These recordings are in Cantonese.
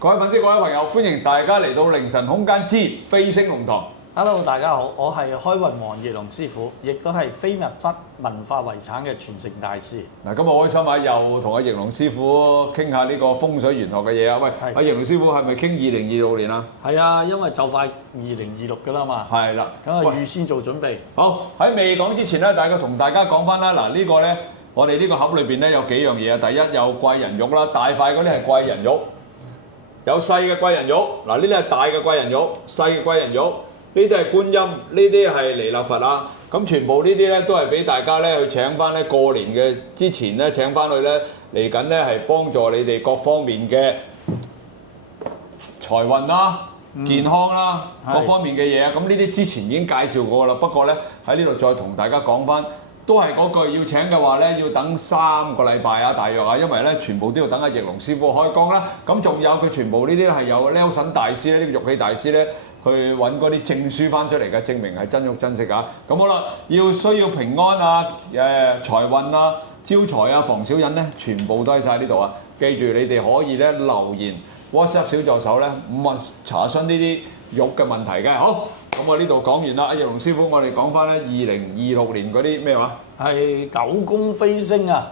各位粉絲、各位朋友，歡迎大家嚟到凌晨空間之飛升龍堂。Hello， 大家好，我係開運王奕龍師傅，亦都係非物質文化遺產嘅傳承大師。嗱，今日開心啊，又同阿奕龍師傅傾下呢個風水玄學嘅嘢啊！喂，阿奕龍師傅係咪傾2026年啊？係啊，因為就快2026㗎啦嘛。係啦，咁啊預先做準備。好，喺未講之前咧，同大家講翻啦。嗱，呢個咧，我哋呢個盒裏邊咧有幾樣嘢啊。第一有貴人玉啦，大塊嗰啲係貴人玉，有細嘅貴人玉。嗱，呢啲係大嘅貴人玉，細嘅貴人玉。呢啲係觀音，呢啲係彌勒佛啊！咁全部呢啲咧都係俾大家咧去請翻咧過年嘅之前咧請翻去咧嚟緊咧係幫助你哋各方面嘅財運啦、健康啦、各方面嘅嘢啊！咁呢啲之前已經介紹過啦，不過咧喺呢度再同大家講翻，都係嗰句要請嘅話咧要等3個禮拜啊，大約啊，因為咧全部都要等阿奕龍師傅開光啦。咁仲有佢全部呢啲係有 Nelson 大師咧，呢個玉器大師咧。去揾嗰啲證書翻出嚟嘅，證明係真玉真跡啊！咁好啦，需要平安啊、財運啊、招財啊、防小人咧，全部都喺晒呢度啊！記住你哋可以咧留言 WhatsApp 小助手咧問查詢呢啲玉嘅問題嘅。好，咁我呢度講完啦，阿奕龍師傅，我哋講翻咧2026年嗰啲咩話？係九宮飛星啊！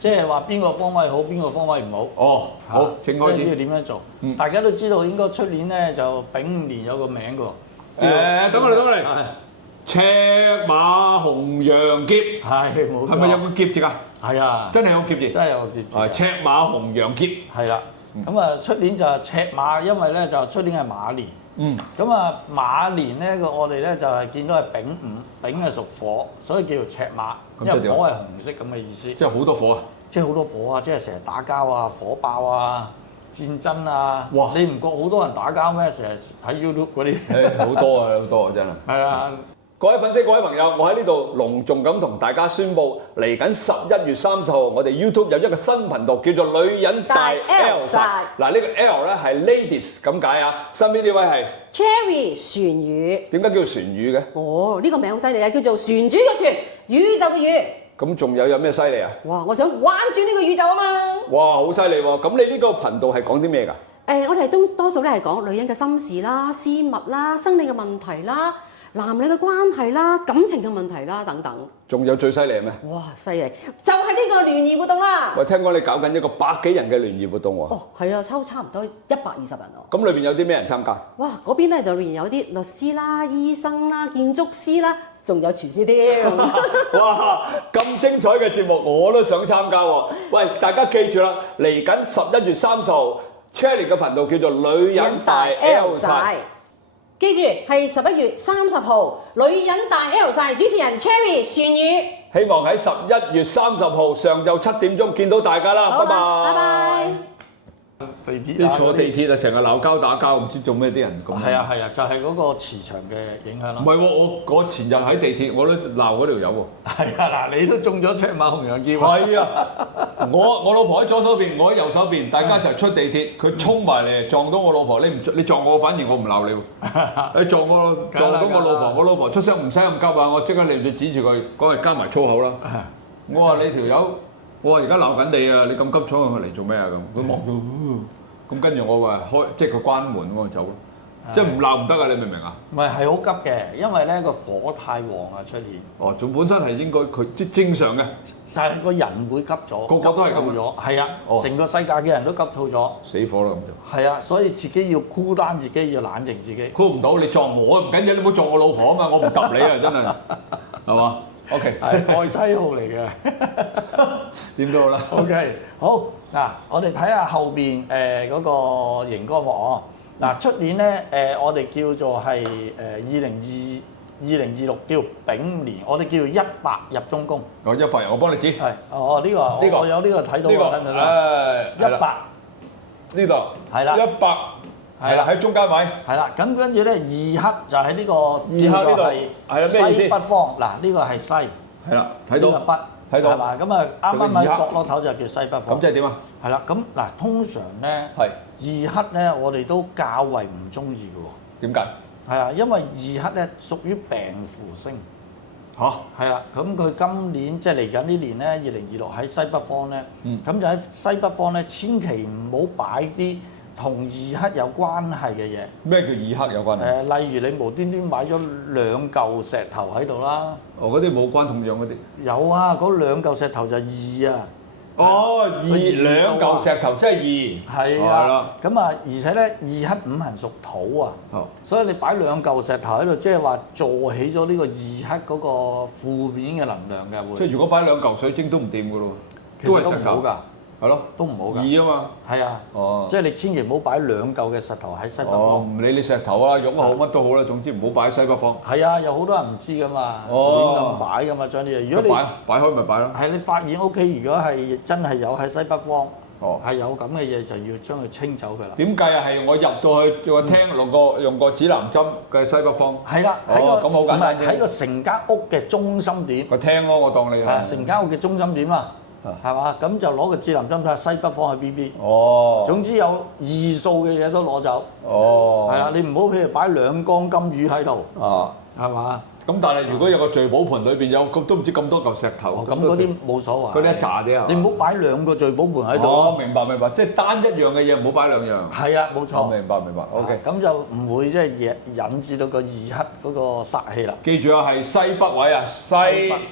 即係話邊個方位好，邊個方位唔好。哦，好，正開始。要點樣做？大家都知道應該出年咧就丙午年有個名㗎。等我嚟。赤馬紅羊劫。係冇錯。係咪有個劫字㗎？係啊。真係有個劫字。真係有個劫字。赤馬紅羊劫。係啦。咁啊，出年就係赤馬，因為咧就出年係馬年。咁啊，馬年咧我哋咧就係見到係丙午，丙係屬火，所以叫做赤馬，因為火係紅色咁嘅意思。即係好多火啊！即係好多火啊！即係成日打交啊，火爆啊，戰爭啊！哇！你唔覺好多人打交咩？成日喺 YouTube 嗰啲。好多啊，好多啊，真係。係啊！各位粉絲、各位朋友，我喺呢度隆重咁同大家宣布，嚟緊11月30號，我哋 YouTube 有一個新頻道，叫做女人大 L 晒。嗱，呢個 L 咧係 ladies 咁解啊。身邊呢位係 Cherry 船魚。點解叫船魚嘅？哦，呢個名好犀利啊，叫做船主嘅船，宇宙嘅宇。咁仲有咩犀利啊？哇！我想玩轉呢個宇宙啊嘛！哇，好犀利喎！咁你呢個頻道係講啲咩㗎？我哋多數咧係講女人嘅心事啦、私密啦、生理嘅問題啦。男女嘅關係啦、感情嘅問題啦等等，仲有最犀利係咩？哇！犀利，就係呢個聯誼活動啦！喂，聽講你搞緊一個100幾人嘅聯誼活動喎？哦，係啊，抽差唔多120人喎。咁裏邊有啲咩人參加？哇！嗰邊咧就連有啲律師啦、醫生啦、建築師啦，仲有廚師添。哇！咁精彩嘅節目我都想參加喎！喂，大家記住啦，嚟緊11月30號 ，Cherry 嘅頻道叫做女人大 L 晒。記住係11月30號，女人大 L 晒主持人 Cherry 船魚。希望喺11月30號上晝7點鐘見到大家啦，拜拜。地鐵啲坐地鐵啊，成日鬧交打交，唔知做咩啲人咁。係啊，就係嗰個磁場嘅影響咯。唔係喎，我前日喺地鐵我都鬧嗰條友喎。係啊，嗱，你都中咗赤馬紅羊劍。係啊，我老婆喺左手邊，我喺右手邊，大家就出地鐵，佢衝埋嚟撞到我老婆，你撞我，反而我唔鬧你喎。你撞到我老婆，我老婆出聲唔使咁急啊，我即刻嚟住指住佢，講係加埋粗口啦。我話你條友。我話而家鬧緊你啊！你咁急衝佢嚟做咩啊？咁佢望到，咁跟住我話即係佢關門我走咯，即係唔鬧唔得啊！你明唔明啊？唔係好急嘅，因為咧個火太旺啊出現。哦，仲本身係應該佢即正常嘅，就係個人會急咗，個個都係咁咗，係啊，成個世界嘅人都急躁咗，死火啦咁就。係啊，所以自己要cool down自己，要冷靜自己。cool唔到，你撞我唔緊要，你唔好撞我老婆啊嘛，我唔揼你啊，真係，係嘛？OK， 係愛妻號嚟嘅，點都好啦。OK， 好嗱，我哋睇下後邊嗰個熒光幕哦。嗱，出年咧我哋叫做係2026叫丙午年，我哋叫做100入中宮。哦，100入，我幫你指。係，呢個我有呢個睇到啊，睇唔睇到？100呢度係啦，100。係啦，喺中間位。係啦，咁跟住咧2黑就喺呢個叫做係西北方。嗱，呢個係西。係啦，睇到。呢個北。睇到。係嘛？咁啊，啱啱喺角落頭就叫西北方。咁即係點啊？係啦，咁嗱，通常咧2黑咧，我哋都較為唔中意嘅喎。點解？係啊，因為2黑咧屬於病符星。嚇。係啦，咁佢今年即係嚟緊呢年咧，2026喺西北方咧，咁就喺西北方咧，千祈唔好擺啲同二黑有關係嘅嘢。咩叫二黑有關係？例如你無端端買咗兩嚿石頭喺度啦。哦，嗰啲冇關痛癢嗰啲。有啊，嗰兩嚿石頭就二啊。哦，兩嚿石頭即係二。係啦。咁啊，而且咧二黑五行屬土啊。所以你擺兩嚿石頭喺度，即係話助起咗呢個二黑嗰個負面嘅能量嘅會。即係如果擺兩嚿水晶都唔掂㗎咯，其實都唔好㗎。係咯，都唔好㗎。二啊嘛。係啊。哦。即係你千祈唔好擺兩嚿嘅石頭喺西北方。哦，唔理你石頭啊、玉好乜都好啦，總之唔好擺喺西北方。係啊，有好多人唔知㗎嘛，亂咁擺㗎嘛，將啲嘢。如果你擺開咪擺咯。係你發現屋企如果係真係有喺西北方，係有咁嘅嘢，就要將佢清走佢啦。點計啊？係我入到去個廳用個指南針嘅西北方。係啦，咁好簡單嘅。喺個成間屋嘅中心點。個廳咯，我當你係。成間屋嘅中心點啊。係嘛？咁就攞個指南針睇下西北方喺邊邊。哦。總之有二數嘅嘢都攞走。哦。係啊，你唔好譬如擺兩缸金魚喺度。啊。係嘛？咁但係如果有個聚寶盆裏邊有都唔知咁多嚿石頭。咁嗰啲冇所謂。嗰啲一紮啲啊。你唔好擺兩個聚寶盆喺度。哦，明白，即係單一樣嘅嘢唔好擺兩樣。係啊，冇錯。明白。OK。咁就唔會即係引致到個二黑嗰個煞氣啦。記住啊，係西北位啊，西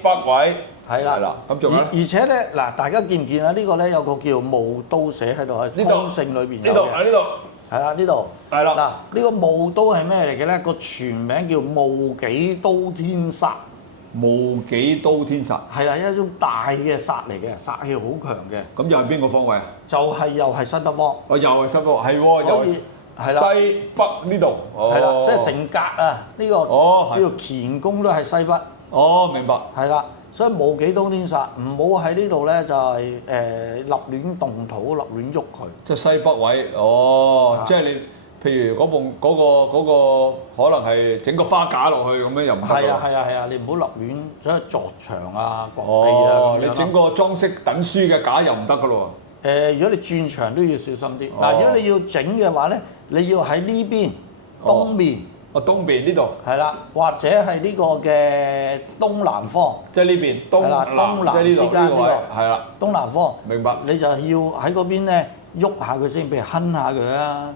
北位。係啦，咁仲有咧？而且咧，嗱，大家見唔見啊？呢個咧有個叫霧都寫喺度喺通勝裏邊有嘅。呢度喺呢度。係啦，呢度。係啦。嗱，呢個霧都係咩嚟嘅咧？個全名叫戊己都天煞。戊己都天煞。係啦，一種大嘅煞嚟嘅，煞氣好強嘅。咁又係邊個方位啊？又係西北方。哦，又係西北方，係喎，又係西北呢度。係啦，所以成格啊，呢個叫做乾宮都係西北。哦，明白。係啦。所以戊己都天煞，唔好喺呢度咧就係立亂動土、立亂喐佢。即係西北位，即係你譬如嗰個可能係整個花架落去咁樣又唔得㗎。係啊，你唔好立亂走去鑿牆啊、掘地啊。你整個裝飾等書嘅架又唔得㗎咯喎。如果你轉牆都要小心啲。嗱，如果你要整嘅話咧，你要喺呢邊東面。東邊呢度係啦，或者係呢個嘅東南方，即係呢邊東南之間呢個係啦，東南方。明白。你就要喺嗰邊咧喐下佢先，譬如哼下佢啦。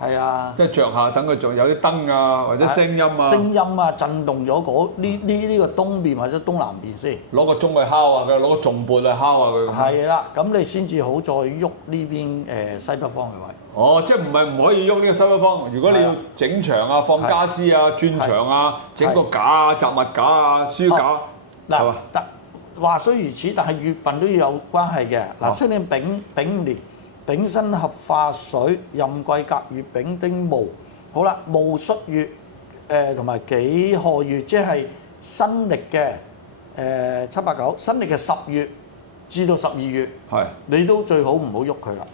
係啊。即係着下，等佢仲有啲燈啊，或者聲音啊。聲音啊，震動咗呢個東邊或者東南邊先。攞個鐘去敲下佢，攞個重撥去敲下佢。係啦，咁你先至好再喐呢邊西北方嘅位。即係唔可以喐呢個西北方。如果你要整牆啊、放傢俬啊、轉牆啊、整個架啊、雜物架啊、書架，嗱，話雖如此，但係月份都要有關係嘅。嗱，出年丙年，丙申合化水，壬癸甲乙丙丁戊。好啦，戊戌月，同埋己亥月，即係新歷嘅7、8、9，新歷嘅10月至到12月，你都最好唔好喐佢啦。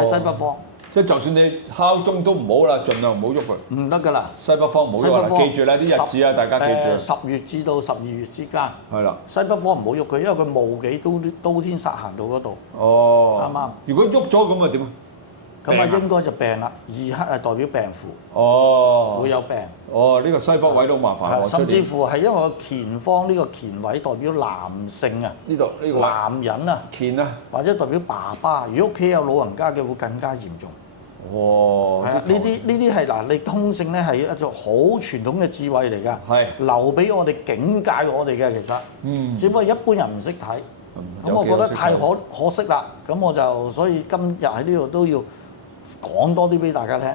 喺西北方。即係就算你敲鐘都唔好啦，盡量唔好喐佢。唔得㗎啦，西北方唔好喐啦，記住啦啲日子啊，大家記住。10月至到12月之間。係啦。西北方唔好喐佢，因為佢戊己都天煞行到嗰度。啱唔啱？如果喐咗咁啊點啊？咁啊應該就病啦，二黑係代表病符。會有病。呢個西北位都麻煩喎。甚至乎係因為個乾方呢個乾位代表男性啊，呢個男人啊，乾啊，或者代表爸爸。如果屋企有老人家嘅會更加嚴重。呢啲係嗱，你通勝咧係一種好傳統嘅智慧嚟㗎，留俾我哋警戒我哋嘅其實。只不過一般人唔識睇。咁我覺得太可惜啦。咁我就所以今日喺呢度都要講多啲俾大家聽。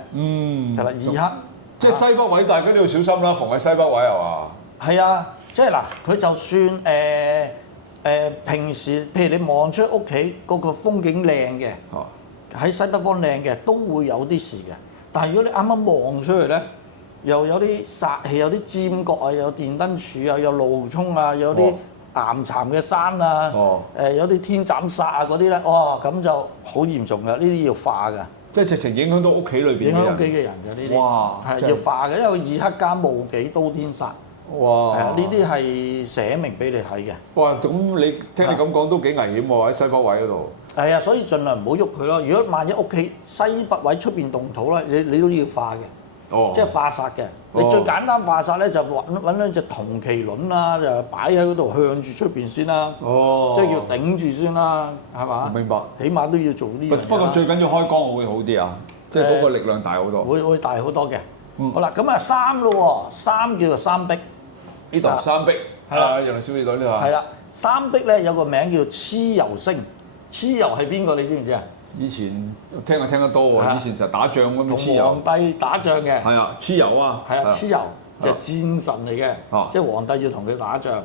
係啦，二黑。即係西北位，大家都要小心啦，逢喺西北位係嘛？係啊，即係嗱，佢就算平時，譬如你望出屋企嗰個風景靚嘅，喺西北方靚嘅，都會有啲事嘅。但係如果你啱啱望出去咧，又有啲煞氣，有啲尖角啊，有電燈柱啊，有路衝啊，有啲岩巉嘅山啊，有啲天斬煞啊嗰啲咧，咁就好嚴重㗎，呢啲要化㗎。即係直情影響到屋企裏邊，影響屋企嘅人嘅呢啲，係要化嘅，因為二黑加戊己都天煞。哇！呢啲係寫明俾你睇嘅。哇！咁你聽你咁講都幾危險喎，喺西北位嗰度。係啊，所以盡量唔好喐佢咯。如果萬一屋企西北位出邊動土咧，你都要化嘅。即係化煞嘅。你最簡單化煞咧，就揾兩隻銅麒麟啦，就擺喺嗰度向住出邊先啦。即係要頂住先啦，係嘛？明白。起碼都要做呢樣嘢。不過最緊要開光會好啲啊。即係嗰個力量大好多。會大好多嘅。好啦，咁啊三咯喎，三叫做三壁。呢度三壁係啦，楊小姐講呢個係啦，三壁咧有個名叫蚩尤星。蚩尤係邊個？你知唔知啊？以前聽得多喎，以前成日打仗咁樣。蚩尤同皇帝打仗嘅。係啊，蚩尤啊。係啊，蚩尤就係戰神嚟嘅，即係皇帝要同佢打仗。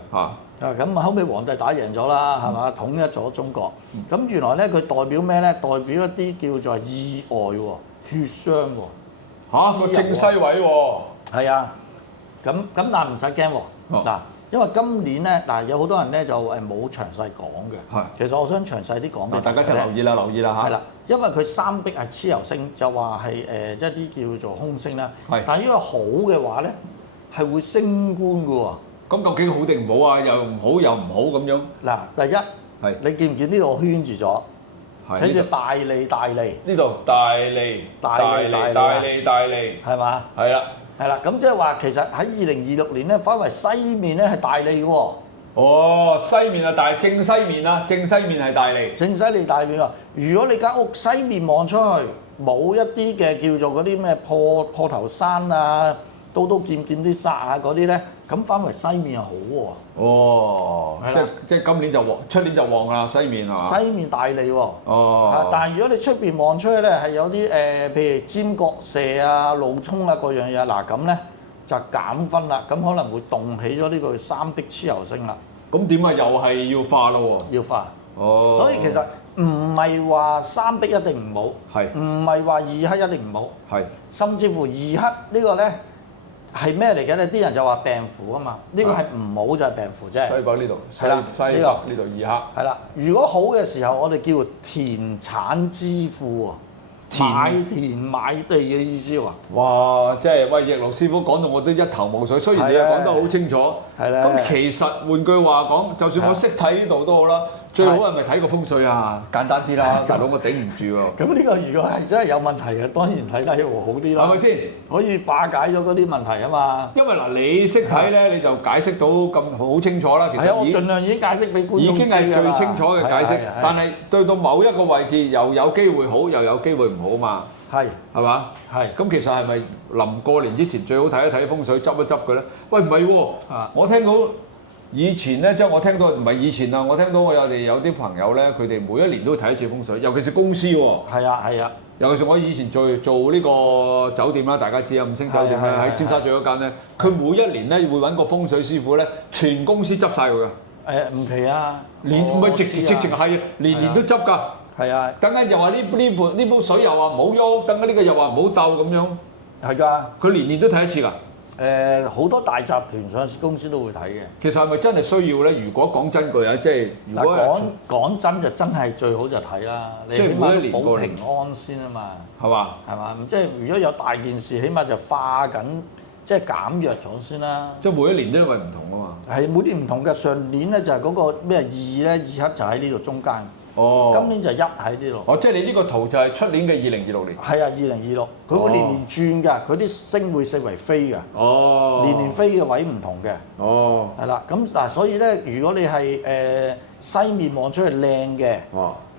咁後尾皇帝打贏咗啦，係嘛？統一咗中國。咁原來咧佢代表咩咧？代表一啲叫做意外喎、血傷喎。個正西位喎。係啊。咁但係唔使驚喎。嗱，因為今年咧有好多人咧就冇詳細講嘅。係。其實我想詳細啲講俾大家就留意啦嚇。係啦，因為佢三壁係蚩尤星，就話係一啲叫做空星啦。係。但係如果好嘅話咧，係會升官嘅喎。咁究竟好定唔好啊？又唔好又唔好咁樣。嗱，第一係你見唔見呢個圈住咗？寫住大利大利。呢度大利大利係嘛？係啦。係啦，咁即係話其實喺2026年咧，反為西面咧係大利喎。哦，西面啊大，正西面啊，正西面係大利。正西利大利喎。如果你間屋西面望出去，冇一啲嘅叫做嗰啲咩破頭山啊、刀劍啲殺啊嗰啲咧，咁反為西面係好喎。哦，即係今年就旺，出年就旺啦，西面係嘛？西面大利喎。哦。但係如果你出邊望出去咧，係有啲譬如尖角蛇啊、路衝啊各樣嘢，嗱咁咧就減分啦，咁可能會動起咗呢個三壁蚩尤星啦。咁點啊？又係要化咯喎。要化。哦。所以其實唔係話三壁一定唔好，係。唔係話二黑一定唔好，係。甚至乎二黑呢個咧。係咩嚟嘅咧？啲人就話病符啊嘛，呢個係唔好就係病符啫。西北呢度，係啦，西北呢度二黑。係啦，如果好嘅時候，我哋叫田產之富喎，買田買地嘅意思喎。哇！即係喂，奕龍師傅講到我都一頭霧水，雖然你又講得好清楚。係啦。咁其實換句話講，就算我識睇呢度都好啦。最好係咪睇個風水啊？簡單啲啦，大佬我頂唔住喎。咁呢個如果係真係有問題嘅，當然睇低會好啲啦。係咪先？可以化解咗嗰啲問題啊嘛。因為嗱，你識睇咧，你就解釋到咁好清楚啦。其實我盡量已經解釋俾觀眾知㗎啦。已經係最清楚嘅解釋，但係對到某一個位置又有機會好，又有機會唔好嘛。係嘛？係。咁其實係咪臨過年之前最好睇一睇風水，執一執佢咧？喂，唔係喎，我聽到。以前咧，即係我聽到唔係以前啊，我聽到我哋有啲朋友咧，佢哋每一年都會睇一次風水，尤其是公司喎。係啊。尤其是我以前做呢個酒店啦，大家知啊，五星酒店咧喺尖沙咀嗰間咧，佢每一年咧會揾個風水師傅咧，全公司執晒佢㗎。唔奇啊，唔係直情係年年都執㗎。係啊。等間又話呢煲水又話唔好喐，等間呢個又話唔好鬥咁樣。係㗎。佢年年都睇一次㗎。好多大集團上市公司都會睇嘅。其實係咪真係需要咧？如果講真句啊，即係如果講真就真係最好就睇啦。即係每一年保平安先啊嘛。係嘛？係嘛？即係如果有大件事，起碼就化緊，即係減弱咗先啦。即係每一年都因為唔同啊嘛。係每年唔同嘅。上年咧就係嗰個咩2咧，2黑就喺呢度中間。哦，今年就1喺呢度。哦，即係你呢個圖就係出年嘅2026年。係啊，2026，佢會年年轉㗎，佢啲星會四圍飛㗎。哦，年年飛嘅位唔同嘅。哦，係啦，咁嗱，所以咧，如果你係西面望出去靚嘅，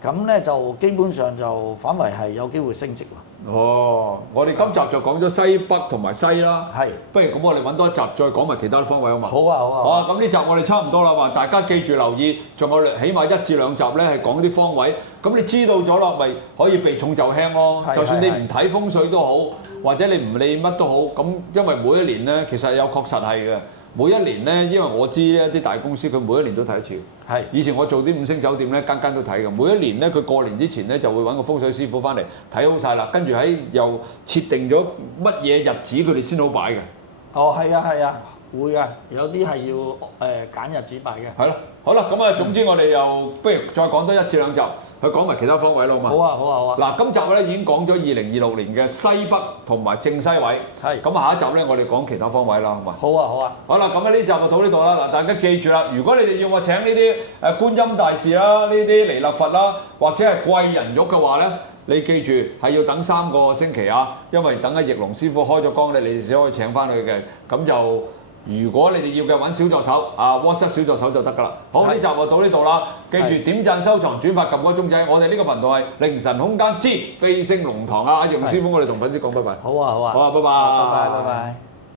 咁咧就基本上就反為係有機會升值喎。哦，我哋今集就講咗西北同埋西啦。係，不如咁我哋揾多一集再講埋其他方位好嘛？好啊，好啊。好啊，咁呢集我哋差唔多啦，話大家記住留意，仲有起碼1至2集咧係講啲方位。咁你知道咗啦，咪可以避重就輕咯。就算你唔睇風水都好，或者你唔理乜都好，咁因為每一年咧其實有確實係嘅。每一年咧，因為我知咧啲大公司佢每一年都睇一次。係。以前我做啲5星酒店咧，間間都睇嘅。每一年咧，佢過年之前咧就會揾個風水師傅翻嚟睇好晒啦，跟住又設定咗乜嘢日子佢哋先好擺嘅。哦，係啊，係啊，會啊，有啲係要揀日子擺嘅。係咯，好啦，咁啊，總之我哋又不如再講多1至2集，去講埋其他方位咯嘛。好啊，好啊，好啊。嗱，今集咧已經講咗2026年嘅西北同埋正西位。係。咁下一集咧，我哋講其他方位啦，好嘛？好啊，好啊。好啦，咁啊呢集就到呢度啦。嗱，大家記住啦，如果你哋要我請呢啲觀音大士啦、呢啲彌勒佛啦，或者係貴人玉嘅話咧，你記住係要等3個星期啊，因為等阿奕龍師傅開咗光咧，你哋先可以請翻佢嘅。咁就如果你哋要嘅揾小助手WhatsApp 小助手就得㗎啦。好，呢集就到呢度啦，記住點讚、收藏、轉發、撳個鐘仔。我哋呢個頻道係凌晨空間之飛星龍堂啊！阿楊師傅，我哋同粉絲講拜拜。好啊，好啊。好啊，拜拜。拜拜，拜拜。